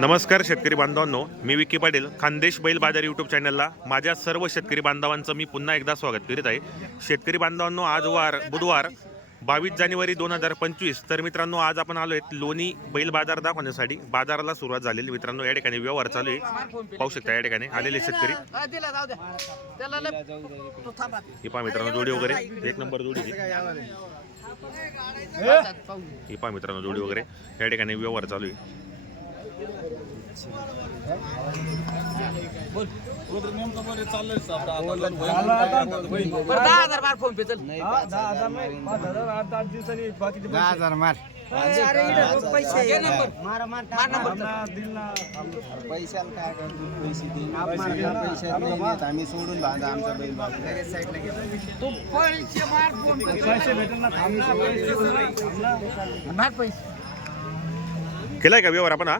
नमस्कार शेतकरी बांधवांनो मी विकी पाटील खानदेश बैल बाजार यूट्यूब चॅनलला माझ्या सर्व शेतकरी बांधवांचं मी पुन्हा एकदा स्वागत करीत आहे. शेतकरी बांधवांनो आज वार बुधवार बावीस जानेवारी दोन हजार पंचवीस. तर मित्रांनो आज आपण आलो आहेत लोणी बैल बाजार दाखवण्यासाठी. बाजाराला सुरुवात झालेली. मित्रांनो या ठिकाणी व्यवहार चालू आहे. पाहू शकता या ठिकाणी आलेले शेतकरी. हा, पहा मित्रांनो जोडी वगैरे. एक नंबर जोडी. ही पहा मित्रांनो जोडी वगैरे. या ठिकाणी व्यवहार चालू आहे. बरं दहा हजार बार फोन पे चल. दहा हजार मार. घे नंबर मार नंबर पैशाला काय करतो? पैसे दे. पैसे देत आम्ही सोडून बांधा आमचा बैल तू पैसे मार फोन पे. मार पैसे. केलाय का व्यवहार आपण हा.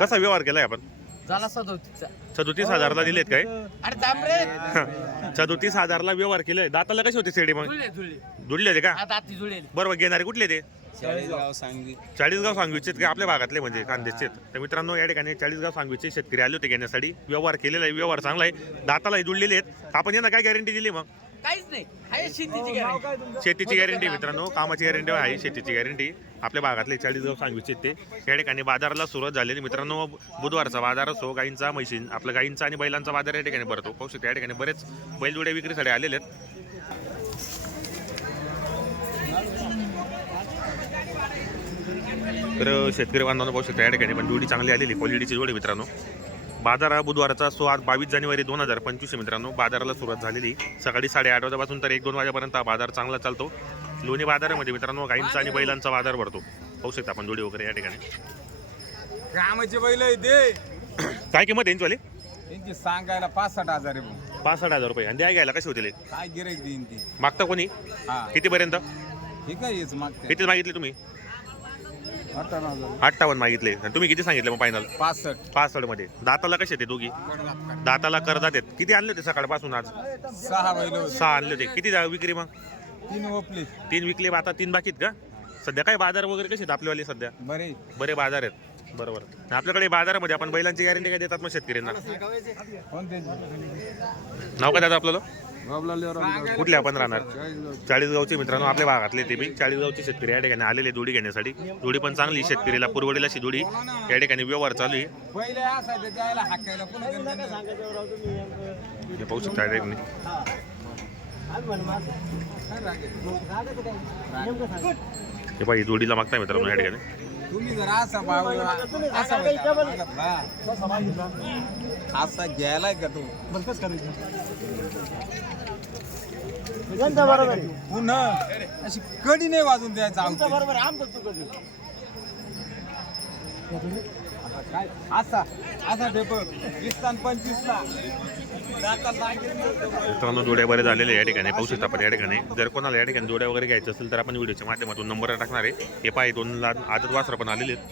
कसा व्यवहार केलाय आपण? झाला सदोतीस हजारला दिलेत काय? अरे थांब रे. सदोतीस हजारला व्यवहार केले दाताला कसे होते सेडी मग? जुळले जुळले जुडले होते का? आता आती जुळेल बरोबर घेणारे कुठले ते? गाव सांगली चाळीसगाव सांगवीचे का आपल्या भागातले म्हणजे कांदेचे तर मित्रांनो या ठिकाणी चाळीसगाव सांगवीचे शेतकरी आले होते घेण्यासाठी. व्यवहार केलेला आहे व्यवहार चांगला आहे. दाताला जुळलेले आहेत. आपण यांना काय गॅरंटी दिली मग? काहीच नाही. आहे शेतीची गॅरंटी शेतीची गॅरंटी मित्रांनो कामाची गॅरंटी आहे शेतीची गॅरंटी आपल्या भागातले चाळीसगाव सांगवीचे ते या ठिकाणी बाजाराला सुरुवात झालेली मित्रांनो बुधवारचा बाजार असो गाईंचा म्हशीन आपल्या गाईंचा आणि बैलांचा बाजार या ठिकाणी भरतो. पाहू शकता या ठिकाणी बरेच बैलजोड्या विक्रीसाठी आलेले आहेत. तर शेतकरी बांधवांना पाहू शकता या ठिकाणी पण जोडी चांगली आलेली क्वालिटीची जोडी मित्रांनो. बाजार हा बुधवारचा सो आज बावीस जानेवारी दोन हजार पंचवीस मित्रांनो. बाजाराला सुरुवात झालेली. सकाळी साडेआठ वाजल्यापासून तर एक दोन वाजेपर्यंत हा बाजार चांगला चालतो. लोणी बाजारामध्ये मित्रांनो गाईंचा आणि बैलांचा बाजार भरतो. पाहू शकता आपण जोडी वगैरे या ठिकाणी. कामाचे बैल आहे ते. काय किंमत यांचीवाली? त्यांची सांगायला पासष्ट हजार आहे. पासष्ट हजार रुपये. आणि द्या घ्यायला कसे होतील? हे? काय गिराईक देईन ती? मागता कोणी? हा. कितीपर्यंत? ठीक आहे हेच मागते. किती मागितले तुम्ही? अठ्ठावन्न मागितले. आणि तुम्ही किती सांगितले मग फायनल पासष्ट. पासष्टमध्ये दाताला कसे येते दोघी? दाताला करदात आहेत. किती आणले होते सकाळपासून आज? सहा बैल होते. सहा आणले होते. किती जा- विक्री मग? तीन ओपले. तीन विकले आता तीन बाकीत का? सध्या काय बाजार वगैरे कसे आहेत आपलेवाले सध्या? बरे. बरे बाजार आहेत. बरोबर. आपल्याकडे बाजारामध्ये आपण बैलांची गॅरंटी काय देतात मग शेतकऱ्यांना? नाव काय दादा आपल्याला कुठले आपण राहणार? चाळीसगावचे मित्रांनो आपल्या भागातले ते बी. चाळीसगावचे शेतकरी या ठिकाणी आलेले जोडी घेण्यासाठी. जोडी पण चांगली शेतकरीला पुरवडीला अशी जोडी या ठिकाणी व्यवहार चालू आहे. हे पाहू शकता ठिकाणी हे पाहिजे जोडीला मागताय मित्रांनो या ठिकाणी. तुम्ही जर असा भाव असा. असा घ्यायलाय का तू? पुन्हा अशी कडी नाही वाजून द्यायचा काय? असा. असा टेप वीस तान पंचवीस ला. मित्रांनो जोड्या बरे झालेले या ठिकाणी. पाहू शकता आपण या ठिकाणी. जर कोणाला या ठिकाणी जोड्या वगैरे घ्यायचं असेल तर आपण व्हिडिओच्या माध्यमातून नंबर टाकणार आहे. हे पाय दोन लाख आदत वासर पण आलेले आहेत.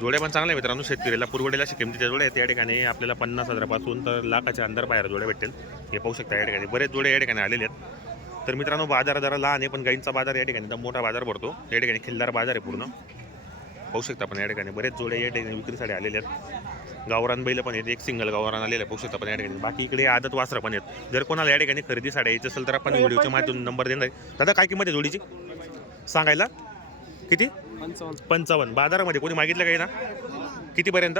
जोड्या पण चांगल्या मित्रांनो. शेतकरीला पुरवडेला अशी किमतीच्या जोड्या आहेत या ठिकाणी. आपल्याला पन्नास हजारापासून तर लाखाच्या अंदर बाहेर जोड्या भेटेल हे पाहू शकता या ठिकाणी. बरेच जोड्या या ठिकाणी आलेले आहेत. तर मित्रांनो बाजार जरा लहान आहे पण गाईंचा बाजार या ठिकाणी. तर मोठा बाजार भरतो. या ठिकाणी खिल्लार बाजार आहे पूर्ण. पाहू शकता आपण या ठिकाणी. बरेच जोडे या ठिकाणी विक्रीसाठी आलेले आहेत. गावरान बैल पण आहेत एक सिंगल गावरान आलेलं आहे शकता आपण या ठिकाणी. बाकी इकडे आदत वासरं पण आहेत. जर कोणाला या ठिकाणी खरेदीसाठी यायचं असेल तर आपण व्हिडिओच्या माध्यमातून नंबर देणार आहे. दादा काय किंमत आहे जोडीची? सांगायला. किती? पंचावन्न. बाजारामध्ये कोणी मागितलं काही ना? कितीपर्यंत?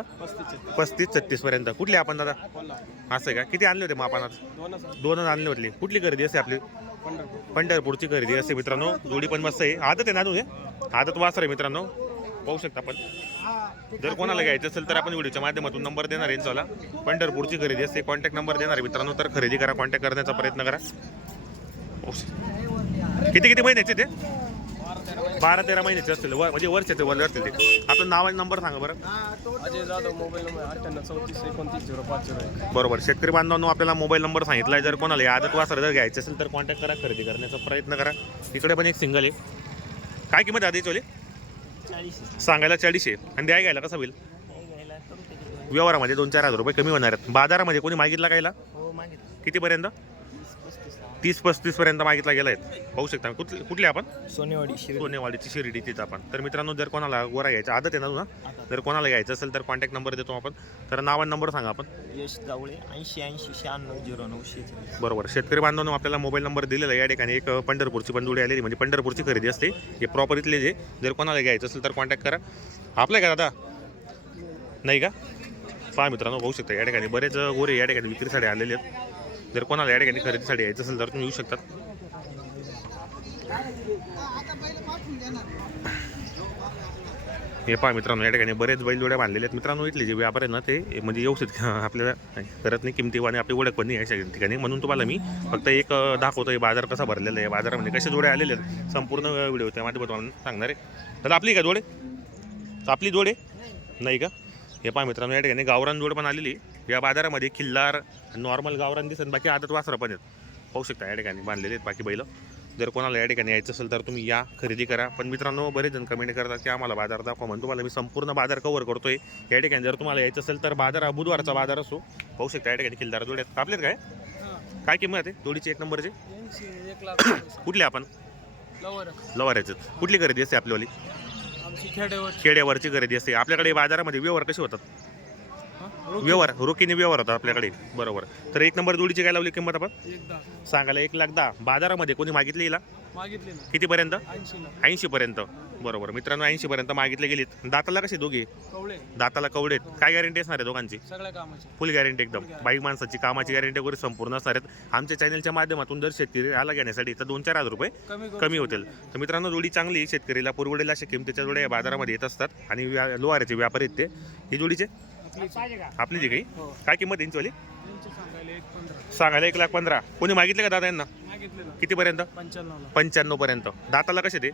पस्तीस छत्तीस पर्यंत कुठले आपण दादा? असं आहे का? किती आणले होते मग आपण आज? दोनच आणले होते. कुठली खरेदी असते आपली? पंढरपूरची खरेदी असते मित्रांनो. जोडी पण मस्त आहे. आदत आहे ना तू हे? आदत वासर आहे मित्रांनो. पाहू शकता आपण. जर कोणाला घ्यायचं असेल तर आपण व्हिडिओच्या माध्यमातून नंबर देणार आहे चला पंढरपूरची खरेदी असते कॉन्टॅक्ट नंबर देणार आहे मित्रांनो. तर खरेदी करा कॉन्टॅक्ट करण्याचा प्रयत्न करा. किती किती महिन्याचे ते? बारा तेरा महिन्याचे असतील. व- म्हणजे वर्षाचे वर असतील ते. आपलं नाव आणि नंबर सांगा बरं. अजय जाधव मोबाईल नंबर अठ्ठ्याण्णव चौतीस एकोणतीस झिरो पाच झिरो एक. बरोबर. शेतकरी बांधवांनो आपल्याला मोबाईल नंबर सांगितला आहे जर कोणाला या आदत वासर जर घ्यायचं असेल तर कॉन्टॅक्ट करा खरेदी करण्याचा प्रयत्न करा. इकडे पण एक सिंगल आहे. काय किंमत आहे आधीची वाली? सांगायला चाळीसशे आणि द्या घ्यायला कसा होईल? व्यवहारामध्ये दोन चार हजार रुपये कमी होणार आहेत. बाजारामध्ये कोणी मागितला कायला हो मागितलं. कितीपर्यंत? तीस पस्तीस पर्यंत मागितला गेला आहे पाहू शकता. कुठली कुठली आपण? सोनेवाडी शिर्डी. सोनेवाडीची शिर्डी तिथं आपण. तर मित्रांनो जर कोणाला गोरा घ्यायचा आदत आहे ना तुला जर कोणाला घ्यायचं असेल तर कॉन्टॅक्ट नंबर देतो आपण. तर नाव आणि नंबर सांगा आपण. यश जावळे ऐंशी ऐंशी शहाण्णव झिरो नऊ शेहेचाळीस. बरोबर. शेतकरी बांधवांनो आपल्याला मोबाईल नंबर दिलेला आहे. या ठिकाणी एक पंढरपूरची पण जोडी आलेली म्हणजे पंढरपूरची खरेदी असते. हे प्रॉपर इथले जे जर कोणाला घ्यायचं असेल तर कॉन्टॅक्ट करा. आपलं आहे का दादा? नाही का? पहा मित्रांनो पाहू शकता. या ठिकाणी बरेच गोरे या ठिकाणी विक्रीसाठी आलेले आहेत. जर कोणाला या ठिकाणी खरेदीसाठी यायचं असेल तर तुम्ही येऊ शकतात. हे पहा मित्रांनो या ठिकाणी बरेच बैलजोड्या बांधलेले आहेत. मित्रांनो इथले जे व्यापार आहे ना ते म्हणजे व्यवस्थित आपल्याला करत नाही किमती आणि आपली ओळख पण नाही अशा ठिकाणी. म्हणून तुम्हाला मी फक्त एक दाखवतो हे बाजार कसा भरलेला आहे बाजारामध्ये कसे जोडे आलेले आहेत. संपूर्ण व्हिडिओ त्या माझ्या तुम्हाला सांगणार आहे. तर आपली का जोडे? तर आपली जोडे? नाही का? हे पहा मित्रांनो या ठिकाणी गावरान जोड पण आलेली या बाजारामध्ये खिल्लार नॉर्मल गावरान दिसत बाकी आदत वासरं पण आहेत. पाहू शकता या ठिकाणी बांधलेले आहेत बाकी बैल. जर कोणाला या ठिकाणी यायचं असेल तर तुम्ही या खरेदी करा. पण मित्रांनो बरेच जण कमेंट करतात की आम्हाला बाजार दाखवा म्हणून. तुम्हाला मी संपूर्ण बाजार कव्हर करतोय. या ठिकाणी जर तुम्हाला यायचं असेल तर बाजार हा बुधवारचा बाजार असो. पाहू शकता या ठिकाणी खिल्लार जोड्या आहेत. आपल्यात काय? काय किंमत आहे? जोडीची एक नंबरची? कुठली आपण? लवर. लवाऱ्याचं कुठली खरेदी असते आपल्यावाली खेड्यावरची खरेदी असते. आपल्याकडे बाजारामध्ये व्यवहार कसे होतात? व्यवहार रोखीने व्यवहार होतात आपल्याकडे. बरोबर. तर एक नंबर जोडीची काय लावली किंमत आपण? सांगायला एक लाख दहा. बाजारामध्ये कोणी मागितली हिला? मागितले ना. कितीपर्यंत? ऐंशी पर्यंत बरोबर. मित्रांनो ऐंशी पर्यंत मागितले गेलीत. दाताला कसे दोघे? दाताला कवडेत काय गॅरंटी असणार आहे दोघांची? फुल गॅरंटी एकदम. बाईक माणसाची कामाची गॅरंटी वगैरे संपूर्ण असणार आहेत. आमच्या चॅनलच्या माध्यमातून जर शेतकरी आला घेण्यासाठी तर दोन चार हजार रुपये कमी होतील. तर मित्रांनो जोडी चांगली. शेतकरीला पुरवडेल अशा किमतीच्या जोड्या बाजारामध्ये येत असतात. आणि व्या- लोहाराचे व्यापारी आहेत ते. ही जोडीचे? आपली जी काही हो. काय किंमत आहे यांचीवाली यांचे सांगायला एक लाख पंधरा. कोणी मागितले का दादा यांना? कितीपर्यंत? पंच्याण्णव पर्यंत दाताला कसे ते?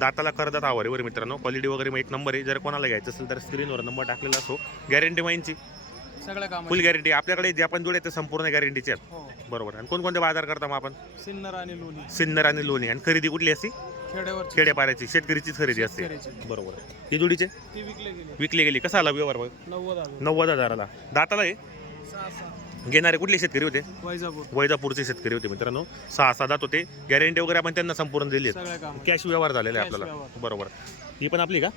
दाताला करतात आवारीवर मित्रांनो. क्वालिटी वगैरे एक नंबर आहे. जर कोणाला घ्यायचं असेल तर स्क्रीनवर नंबर टाकलेला असो. गॅरंटी माहिती सगळ्या फुल गॅरंटी आपल्याकडे जे आपण जोडे ते संपूर्ण गॅरंटीचे आहेत. हो. बरोबर. आणि कोणकोणते बाजार करता मग आपण? सिन्नर आणि लोणी. सिन्नर आणि लोणी. आणि खरेदी कुठली असते? खेड्यावर खेड्यापाऱ्याची शेतकरीचीच खरेदी असते. बरोबर. ही जोडीचे? ती विकले गेले. विकली गेली. कसा आला व्यवहार मग? नव्वद हजार. नव्वद हजाराला. दाताला हे? सहा सहा. घेणारे कुठले शेतकरी होते? वैजापूर. वैजापूरचे शेतकरी होते मित्रांनो. सहा सहा दात होते. गॅरंटी वगैरे आपण त्यांना संपूर्ण दिली सगळ्या काम कॅश व्यवहार झालेला आहे Cash आपल्याला. व्यवहार. बरोबर. ही पण आपली का?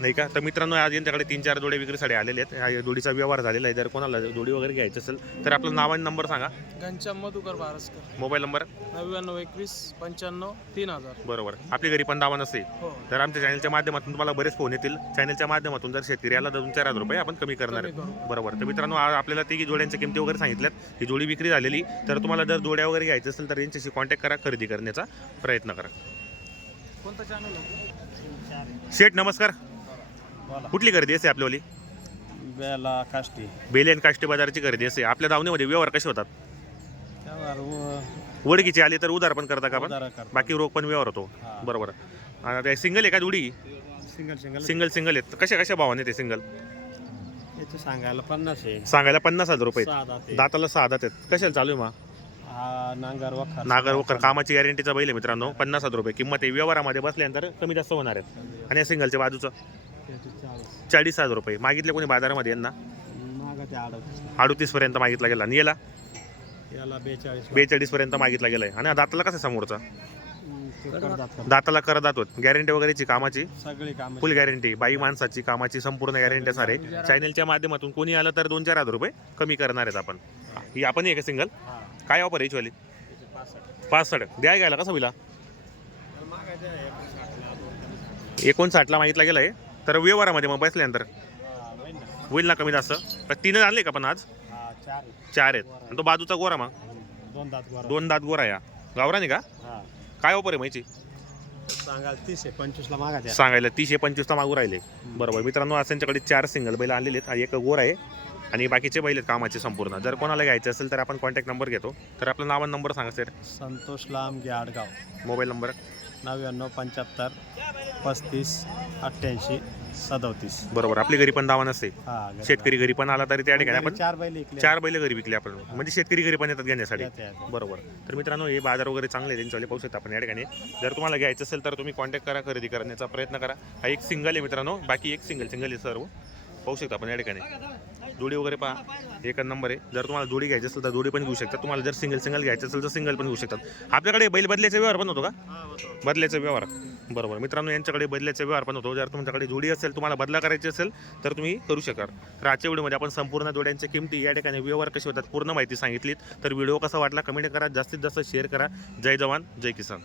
नाही का? तर मित्रांनो आज यांच्याकडे तीन चार जोडे विक्रीसाठी आलेले आहेत. या जोडीचा व्यवहार झालेला आहे. जर कोणाला जोडी वगैरे घ्यायचं असेल तर आपलं नाव आणि नंबर सांगा. घनश्याम मधुकर बारसकर. Mobile number? नव्याण्णव एकवीस पंच्याण्णव तीन हजार. बरोबर. आपली घरी पण दावा नसते हो. तर आमच्या चॅनलच्या माध्यमातून तुम्हाला बरेच फोन येतील. चॅनलच्या माध्यमातून जर शेतकरी आला दोन चार हजार रुपये आपण कमी करणार आहे. बरोबर. तर मित्रांनो आज आपल्याला तिघी जोड्यांच्या किमती वगैरे सांगितल्यात. ही जोडी विक्री झालेली. तर तुम्हाला जर जोड्या वगैरे घ्यायचं असेल तर यांच्याशी कॉन्टॅक्ट करा. खरेदी करण्याचा प्रयत्न करा. कोणता चॅनल शेठ नमस्कार. कुठली खरेदी असते आपल्यावाली? बेला काष्टी. बेली आणि काष्टी बाजाराची खरेदी असते आपल्या दावणीमध्ये व्यवहार कसे होतात? त्यावर वडकीचे आले तर उधार पण करता का आपण? उधार करतो. बाकी रोख पण व्यवहार होतो. बरोबर. आणि ते सिंगल आहे का जोडी? Single single. सिंगल सिंगल आहेत. कशा कशा भावाने ते सिंगल? याचे सांगायला पन्नास आहे. सांगायला पन्नास हजार रुपये. दाताला सहा दात आहेत. कशाला चालू आहे मग? हा नांगर वखर. नागर वकर कामाची गॅरंटीचा बैल आहे मित्रांनो. पन्नास हजार रुपये किंमत आहे. व्यवहारामध्ये बसल्यानंतर कमी जास्त होणार आहेत. आणि या सिंगलच्या बाजूचं? चाळीस हजार रुपये. मागितले कोणी बाजारामध्ये यांना? अडतीस पर्यंत मागितला गेला. आणि याला? याला बेचाळीस बेचाळीस पर्यंत मागितला गेलाय. आणि दाताला कसं समोरचा? दाताला कर दात होत गॅरंटी वगैरेची कामाची? सगळी काम फुल गॅरंटी बाई माणसाची कामाची संपूर्ण गॅरंटी असणार आहे चॅनलच्या माध्यमातून कोणी आलं तर दोन चार हजार रुपये कमी करणार आहेत आपण. ही आपण एक सिंगल काय ऑफर आहे पासष्ट. द्या घ्यायला. कसं होईल एकोणसाठला मागितला गेलाय. तर व्यवहारामध्ये मग बसल्यानंतर? होईल ना कमी जास्त? तर तीन आणले का पण आज? चार चार आहेत. आणि तो बाजूचा गोरा मग? दोन दात गोरा या. गावराने का? हा काय ऑफर आहे माहिती? सांगायला तीसशे पंचवीसला मागू राहिले. बरोबर. मित्रांनो आज त्यांच्याकडे चार सिंगल बैल आणलेले आहेत. एक गोर आहे आणि बाकीचे बैल आहेत कामाचे संपूर्ण. जर कोणाला घ्यायचे असेल तर आपण कॉन्टॅक्ट नंबर घेतो. तर आपलं नाव आणि नंबर सांगा sir Santosh Lamb Adgaon. Mobile number नव्याण्णव पंच्याहत्तर पस्तीस अठ्ठ्याऐंशी सदोतीस. बरोबर आपली घरी पण दावा नसते. हा घरी शेतकरी घरी पण आला तरी त्या ठिकाणी आपण चार बैल इकले चार बैल घरी विकले आपण. म्हणजे शेतकरी घरी पण येतात घेण्यासाठी. येते, येते. बरोबर. तर मित्रांनो हे बाजार वगैरे चांगले आहे त्यांच्यावाले पाहू शकता आपण या ठिकाणी. जर तुम्हाला घ्यायचं असेल तर तुम्ही कॉन्टॅक्ट करा खरेदी करण्याचा प्रयत्न करा. हा एक सिंगल आहे मित्रांनो. बाकी एक सिंगल सिंगल आहे सर्व. पाहू शकता आपण या ठिकाणी. जोडी वगैरे पहा. एकच नंबर आहे. जर तुम्हाला जोडी घ्यायची असेल तर जोडी पण घेऊ शकता. तुम्हाला जर सिंगल सिंगल घ्यायचं असेल तर सिंगल पण घेऊ शकतात आपल्याकडे बैल बदल्याचा व्यवहार पण होतो का? बदल्याचा व्यवहार. बरोबर. मित्रांनो यांच्याकडे बदल्याचा व्यवहार पण होतो. जर तुमच्याकडे जोडी असेल तुम्हाला बदला करायची असेल तर तुम्ही करू शकाल. तर आजच्या व्हिडिओमध्ये आपण संपूर्ण जोड्यांच्या किमती या ठिकाणी व्यवहार कसे होतात पूर्ण माहिती सांगितलीत. तर व्हिडिओ कसा वाटला कमेंट करा. जास्तीत जास्त शेअर करा. जय जवान जय किसान.